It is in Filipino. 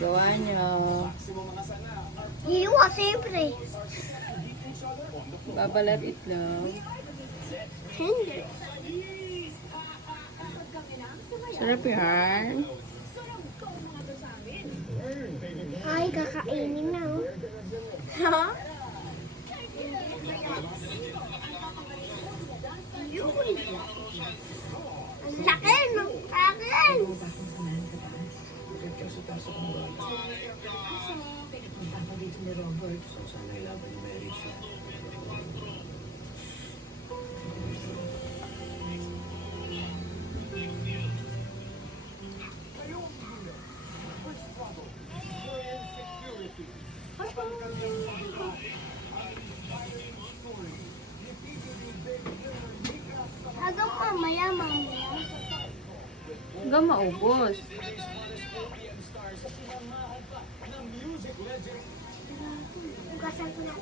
Gawa nyo. Iwa, siyempre. Babalat itlog. Hindi. Sarap yan. Ay, kakainin na, oh. Ha? Ang laki, no? Akin! Hanggang mamaya. Hanggang maubos. Hugasan ko na.